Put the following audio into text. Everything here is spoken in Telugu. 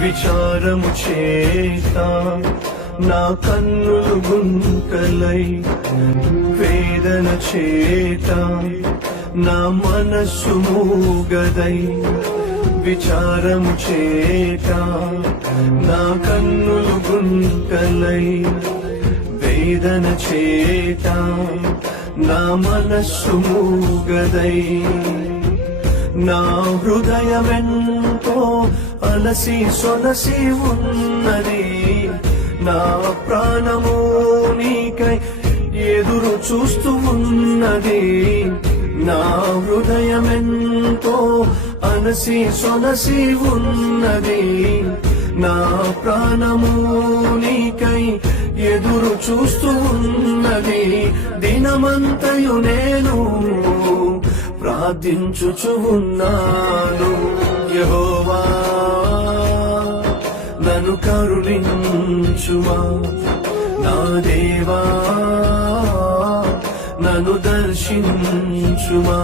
విచారము చేత నా కన్నులు గుంకలై, వేదన చేత నా మనస్సు మూగదై, విచారము చేత నా కన్నులు గుంకలై, వేదన చేత నా మనస్సు మూగదై, నా హృదయమెంతో అలసి సొలసి ఉన్నది, నా ప్రాణము నీకై ఎదురు చూస్తూ ఉన్నది, నా హృదయమెంతో అలసి సొలసి ఉన్నది, నా ప్రాణము నీకై ఎదురు చూస్తూ ఉన్నది. దినమంతయు నేను ప్రార్థించుచు ఉన్నాను, యెహోవా నన్ను కరుణించుమా, నా దేవా నన్ను దర్శించుమా.